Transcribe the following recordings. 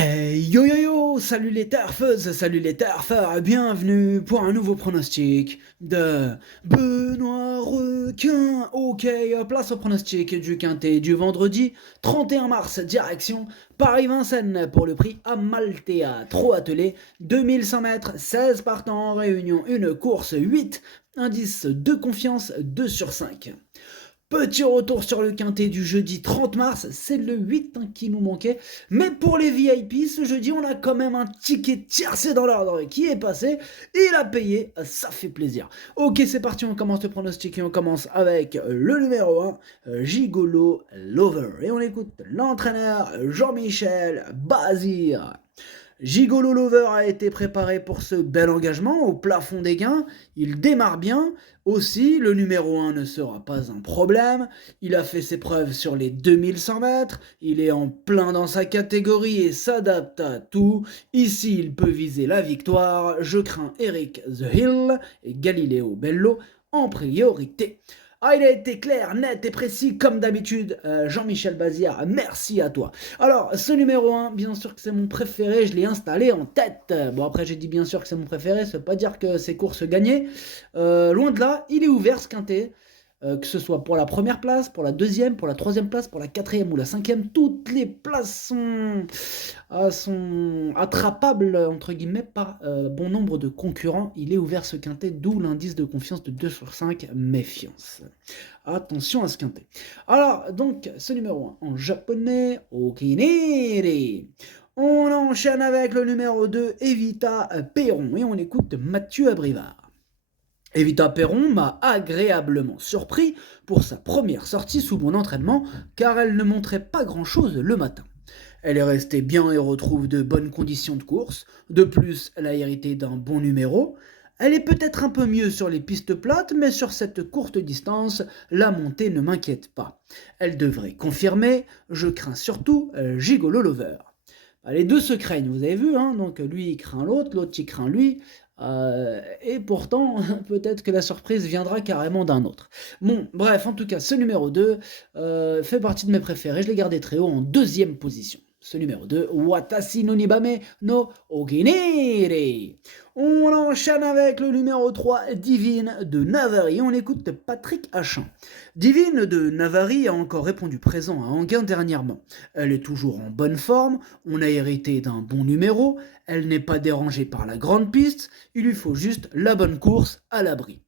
Yo yo yo, salut les turfeuses, salut les turfeurs, bienvenue pour un nouveau pronostic de Benoît Requin. Ok, place au pronostic du quintet du vendredi 31 mars, direction Paris-Vincennes pour le prix Amaltea. Trop attelé, 2100 mètres, 16 partants en réunion, une course 8, indice de confiance 2 sur 5. Petit retour sur le quintet du jeudi 30 mars, c'est le 8 qui nous manquait. Mais pour les VIP, ce jeudi, on a quand même un ticket tiercé dans l'ordre qui est passé. Il a payé, ça fait plaisir. Ok, c'est parti, on commence le pronostic et on commence avec le numéro 1, Gigolo Lover. Et on écoute l'entraîneur Jean-Michel Bazir. Gigolo Lover a été préparé pour ce bel engagement au plafond des gains. Il démarre bien. Aussi, le numéro 1 ne sera pas un problème. Il a fait ses preuves sur les 2100 mètres. Il est en plein dans sa catégorie et s'adapte à tout. Ici, il peut viser la victoire. Je crains Eric The Hill et Galileo Bello en priorité. Ah, il a été clair, net et précis comme d'habitude. Jean-Michel Bazir, merci à toi. Alors, ce numéro 1, bien sûr que c'est mon préféré, je l'ai installé en tête. Bon, après, j'ai dit bien sûr que c'est mon préféré, ça veut pas dire que c'est course gagnée. Loin de là, il est ouvert ce quintet. Que ce soit pour la première place, pour la deuxième, pour la troisième place, pour la quatrième ou la cinquième, toutes les places sont attrapables entre guillemets par bon nombre de concurrents. Il est ouvert ce quintet, d'où l'indice de confiance de 2 sur 5, méfiance. Attention à ce quintet. Alors, donc, ce numéro 1 en japonais, Okiniri. On enchaîne avec le numéro 2, Evita Perron, et on écoute Mathieu Abrivard. Evita Perron m'a agréablement surpris pour sa première sortie sous mon entraînement, car elle ne montrait pas grand-chose le matin. Elle est restée bien et retrouve de bonnes conditions de course. De plus, elle a hérité d'un bon numéro. Elle est peut-être un peu mieux sur les pistes plates, mais sur cette courte distance, la montée ne m'inquiète pas. Elle devrait confirmer, je crains surtout Gigolo Lover. Les deux se craignent, vous avez vu, hein, donc lui il craint l'autre, l'autre il craint lui, et pourtant peut-être que la surprise viendra carrément d'un autre. Bon, bref, en tout cas, ce numéro 2 fait partie de mes préférés, je l'ai gardé très haut en deuxième position. Ce numéro 2, Watashi no Nibame no Oginere. On enchaîne avec le numéro 3, Divine de Navari. On écoute Patrick Hachin. Divine de Navari a encore répondu présent à Anguin dernièrement. Elle est toujours en bonne forme, on a hérité d'un bon numéro, elle n'est pas dérangée par la grande piste, il lui faut juste la bonne course à l'abri.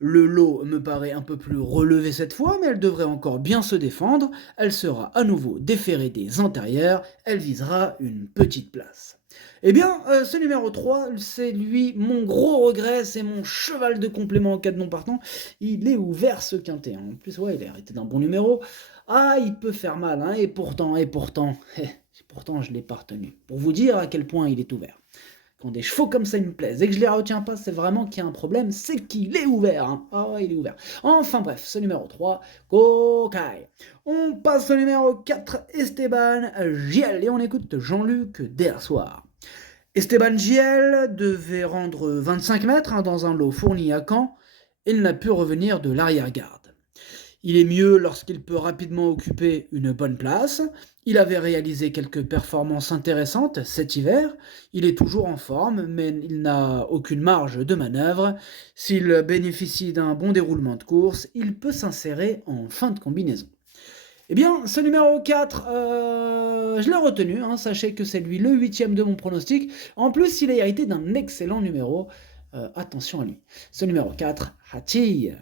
Le lot me paraît un peu plus relevé cette fois, mais elle devrait encore bien se défendre. Elle sera à nouveau déférée des antérieurs. Elle visera une petite place. Eh bien, ce numéro 3, c'est lui mon gros regret, c'est mon cheval de complément en cas de non partant. Il est ouvert ce quintet. En plus, ouais, il a arrêté d'un bon numéro. Ah, il peut faire mal, hein, pourtant, je l'ai pas retenu. Pour vous dire à quel point il est ouvert. Quand des chevaux comme ça me plaisent et que je les retiens pas, c'est vraiment qu'il y a un problème, c'est qu'il est ouvert. Hein. Ah ouais, il est ouvert. Enfin bref, ce numéro 3, Kokai. On passe au numéro 4, Esteban Giel, et on écoute Jean-Luc Dersoir. Esteban Giel devait rendre 25 mètres dans un lot fourni à Caen. Il n'a pu revenir de l'arrière-garde. Il est mieux lorsqu'il peut rapidement occuper une bonne place. Il avait réalisé quelques performances intéressantes cet hiver. Il est toujours en forme, mais il n'a aucune marge de manœuvre. S'il bénéficie d'un bon déroulement de course, il peut s'insérer en fin de combinaison. Eh bien, ce numéro 4, je l'ai retenu. Hein, sachez que c'est lui le 8e de mon pronostic. En plus, il a hérité d'un excellent numéro. Attention à lui. Ce numéro 4, Hattie.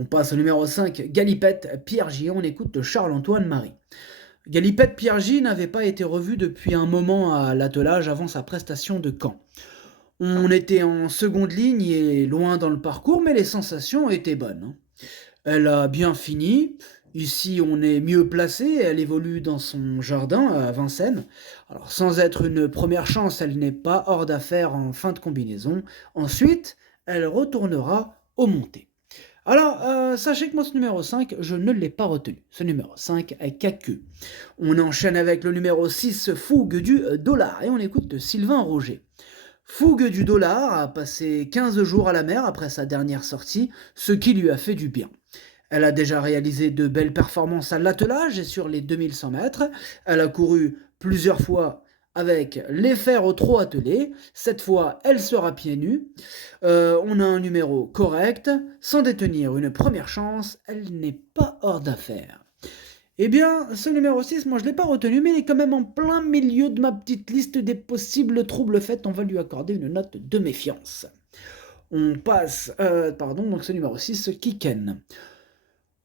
On passe au numéro 5, Galipette Pierre-J. On écoute Charles-Antoine Marie. Galipette Pierre-J n'avait pas été revu depuis un moment à l'attelage avant sa prestation de Caen. On était en seconde ligne et loin dans le parcours, mais les sensations étaient bonnes. Elle a bien fini. Ici, on est mieux placé. Elle évolue dans son jardin à Vincennes. Alors, sans être une première chance, elle n'est pas hors d'affaire en fin de combinaison. Ensuite, elle retournera aux montées. Alors, sachez que moi, ce numéro 5, je ne l'ai pas retenu. Ce numéro 5 est Kaku. On enchaîne avec le numéro 6, Fougue du Dollar, et on écoute Sylvain Roger. Fougue du Dollar a passé 15 jours à la mer après sa dernière sortie, ce qui lui a fait du bien. Elle a déjà réalisé de belles performances à l'attelage et sur les 2100 mètres. Elle a couru plusieurs fois avec les fers au trot attelé. Cette fois, elle sera pieds nus. On a un numéro correct. Sans détenir une première chance, elle n'est pas hors d'affaire. Eh bien, ce numéro 6, moi je ne l'ai pas retenu, mais il est quand même en plein milieu de ma petite liste des possibles troubles faits. On va lui accorder une note de méfiance. On passe, donc ce numéro 6, Kiken.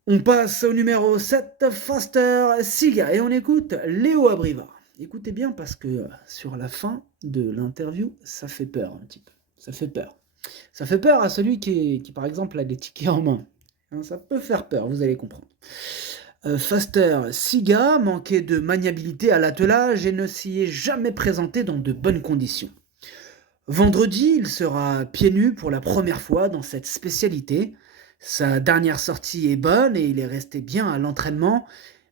On passe au numéro 7, Faster Siga, et on écoute Léo Abriva. Écoutez bien parce que sur la fin de l'interview, ça fait peur un petit peu. Ça fait peur. Ça fait peur à celui qui par exemple, a des tickets en main. Hein, ça peut faire peur, vous allez comprendre. Faster Siga manquait de maniabilité à l'attelage et ne s'y est jamais présenté dans de bonnes conditions. Vendredi, il sera pieds nus pour la première fois dans cette spécialité. Sa dernière sortie est bonne et il est resté bien à l'entraînement,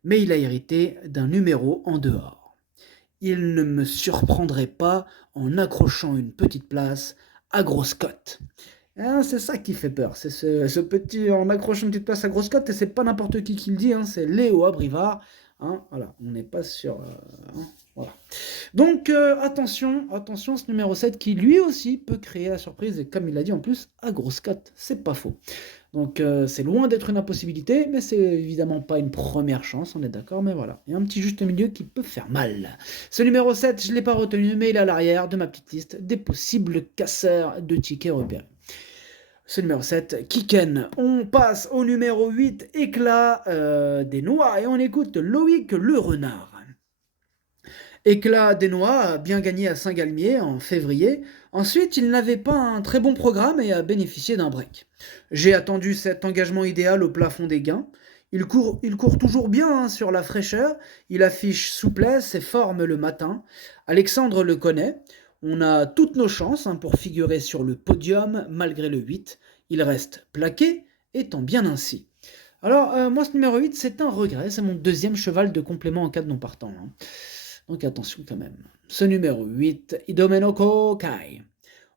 mais il a hérité d'un numéro en dehors. Il ne me surprendrait pas en accrochant une petite place à grosse cote. Hein, c'est ça qui fait peur, c'est ce petit en accrochant une petite place à grosse cote, et c'est pas n'importe qui le dit, hein, c'est Léo Abrivard. Hein, voilà, on n'est pas sur... voilà. Donc attention, ce numéro 7 qui lui aussi peut créer la surprise, et comme il l'a dit en plus, à grosse cote, c'est pas faux. Donc c'est loin d'être une impossibilité, mais c'est évidemment pas une première chance, on est d'accord, mais voilà. Il y a un petit juste milieu qui peut faire mal. Ce numéro 7, je ne l'ai pas retenu, mais il est à l'arrière de ma petite liste des possibles casseurs de tickets repérés. Ce numéro 7, Kiken. On passe au numéro 8, Éclat des Noix, et on écoute Loïc le Renard. Éclat des Noix a bien gagné à Saint-Galmier en février. Ensuite, il n'avait pas un très bon programme et a bénéficié d'un break. J'ai attendu cet engagement idéal au plafond des gains. Il court toujours bien sur la fraîcheur, il affiche souplesse et forme le matin. Alexandre le connaît. On a toutes nos chances pour figurer sur le podium malgré le 8. Il reste plaqué, étant bien ainsi. Alors, moi, ce numéro 8, c'est un regret. C'est mon deuxième cheval de complément en cas de non partant. Donc attention quand même. Ce numéro 8, Idomenoco Kai.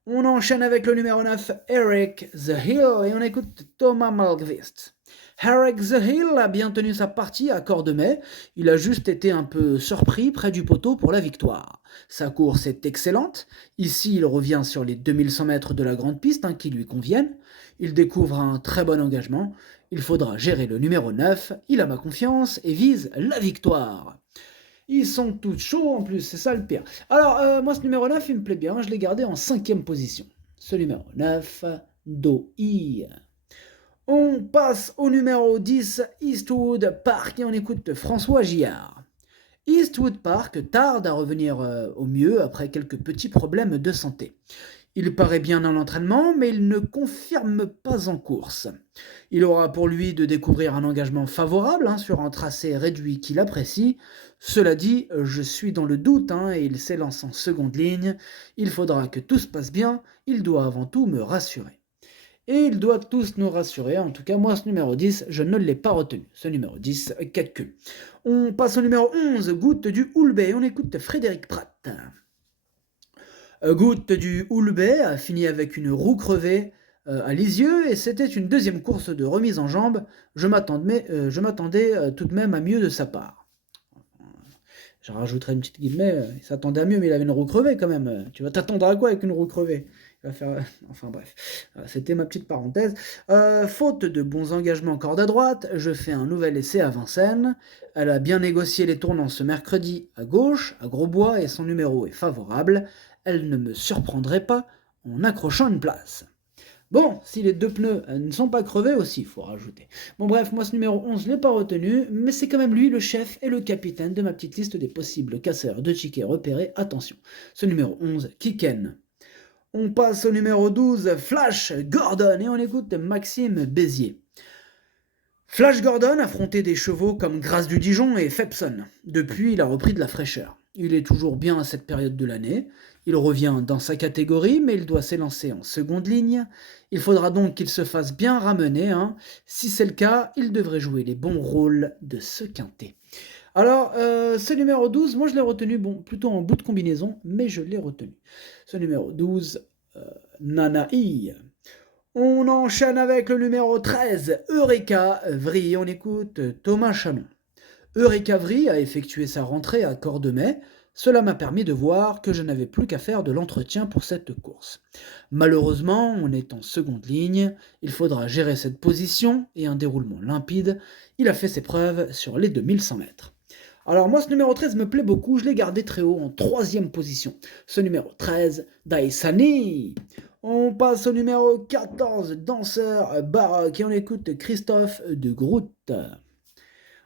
On enchaîne avec le numéro 9, Eric The Hill, et on écoute Thomas Malmqvist. Eric The Hill a bien tenu sa partie à Cordemais, il a juste été un peu surpris près du poteau pour la victoire. Sa course est excellente, ici il revient sur les 2100 mètres de la grande piste qui lui conviennent, il découvre un très bon engagement, il faudra gérer le numéro 9, il a ma confiance et vise la victoire. Ils sont tous chauds en plus, c'est ça le pire. Alors, moi, ce numéro 9, il me plaît bien, je l'ai gardé en 5e position. Ce numéro 9, Doi. On passe au numéro 10, Eastwood Park, et on écoute François Gillard. Eastwood Park tarde à revenir au mieux après quelques petits problèmes de santé. Il paraît bien dans l'entraînement, mais il ne confirme pas en course. Il aura pour lui de découvrir un engagement favorable sur un tracé réduit qu'il apprécie. Cela dit, je suis dans le doute et il s'élance en seconde ligne. Il faudra que tout se passe bien, il doit avant tout me rassurer. Et il doit tous nous rassurer, en tout cas moi ce numéro 10, je ne l'ai pas retenu. Ce numéro 10, calcul. On passe au numéro 11, Goutte du Houlbay, on écoute Frédéric Pratt. Goutte du Houlbay a fini avec une roue crevée à Lisieux et c'était une deuxième course de remise en jambe. Je m'attendais tout de même à mieux de sa part. Je rajouterai une petite guillemets, il s'attendait à mieux mais il avait une roue crevée quand même. Tu vas t'attendre à quoi avec une roue crevée ? Il va faire... Enfin bref, c'était ma petite parenthèse. Faute de bons engagements corde à droite, je fais un nouvel essai à Vincennes. Elle a bien négocié les tournants ce mercredi à gauche, à Grosbois, et son numéro est favorable. Elle ne me surprendrait pas en accrochant une place. Bon, si les deux pneus ne sont pas crevés aussi, il faut rajouter. Bon bref, moi ce numéro 11, je ne l'ai pas retenu, mais c'est quand même lui le chef et le capitaine de ma petite liste des possibles casseurs de tickets repérés. Attention, ce numéro 11, Kiken. On passe au numéro 12, Flash Gordon, et on écoute Maxime Bézier. Flash Gordon affrontait des chevaux comme Grâce du Dijon et Fepson. Depuis, il a repris de la fraîcheur. Il est toujours bien à cette période de l'année. Il revient dans sa catégorie, mais il doit s'élancer en seconde ligne. Il faudra donc qu'il se fasse bien ramener. Si c'est le cas, il devrait jouer les bons rôles de ce quintet. Alors, ce numéro 12, moi je l'ai retenu, plutôt en bout de combinaison, mais je l'ai retenu. Ce numéro 12, Nanaï. On enchaîne avec le numéro 13, Eureka Vry. On écoute Thomas Chalon. Eureka Vry a effectué sa rentrée à Cordemais. Cela m'a permis de voir que je n'avais plus qu'à faire de l'entretien pour cette course. Malheureusement, on est en seconde ligne, il faudra gérer cette position et un déroulement limpide. Il a fait ses preuves sur les 2100 mètres. Alors moi, ce numéro 13 me plaît beaucoup, je l'ai gardé très haut en troisième position. Ce numéro 13, Daisani. On passe au numéro 14, danseur baroque, et on écoute Christophe de Groot.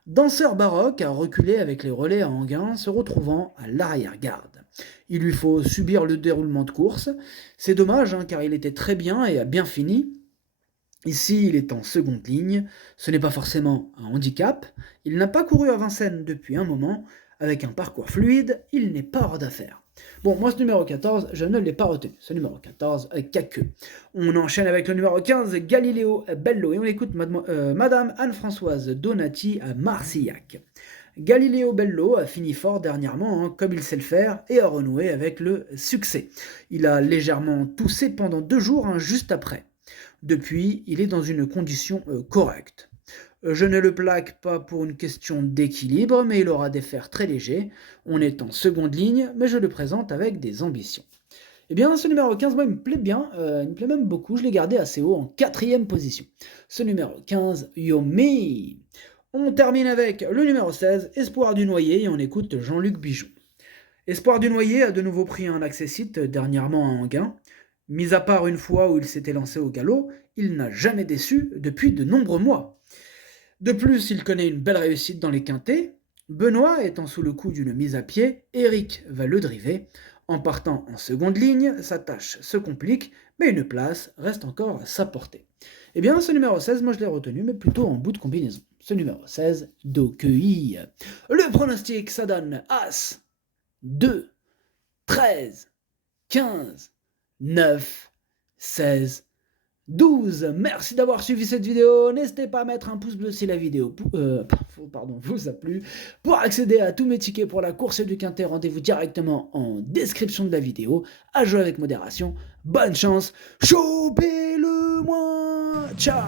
Danseur baroque a reculé avec les relais à Enghien, se retrouvant à l'arrière-garde. Il lui faut subir le déroulement de course. C'est dommage, car il était très bien et a bien fini. Ici, il est en seconde ligne. Ce n'est pas forcément un handicap. Il n'a pas couru à Vincennes depuis un moment. Avec un parcours fluide, il n'est pas hors d'affaire. Bon, moi, ce numéro 14, je ne l'ai pas retenu. Ce numéro 14, Caqueux. On enchaîne avec le numéro 15, Galileo Bello. Et on écoute Madame Anne-Françoise Donati à Marcillac. Galileo Bello a fini fort dernièrement, comme il sait le faire, et a renoué avec le succès. Il a légèrement toussé pendant 2 jours, juste après. Depuis, il est dans une condition correcte. Je ne le plaque pas pour une question d'équilibre, mais il aura des fers très légers. On est en seconde ligne, mais je le présente avec des ambitions. Eh bien, ce numéro 15, moi, il me plaît bien, il me plaît même beaucoup. Je l'ai gardé assez haut en 4e position. Ce numéro 15, Yomi. On termine avec le numéro 16, Espoir du Noyer, et on écoute Jean-Luc Bijoux. Espoir du Noyer a de nouveau pris un accessite dernièrement à Enghien. Mis à part une fois où il s'était lancé au galop, il n'a jamais déçu depuis de nombreux mois. De plus, il connaît une belle réussite dans les quintets. Benoît étant sous le coup d'une mise à pied, Eric va le driver. En partant en seconde ligne, sa tâche se complique, mais une place reste encore à sa portée. Eh bien, ce numéro 16, moi je l'ai retenu, mais plutôt en bout de combinaison. Ce numéro 16, Doqueuille. Le pronostic, ça donne As, 2, 13, 15, 9, 16, 12. Merci d'avoir suivi cette vidéo. N'hésitez pas à mettre un pouce bleu si la vidéo vous a plu. Pour accéder à tous mes tickets pour la course du Quintet, rendez-vous directement en description de la vidéo. À jouer avec modération. Bonne chance. Chopez-le-moi. Ciao.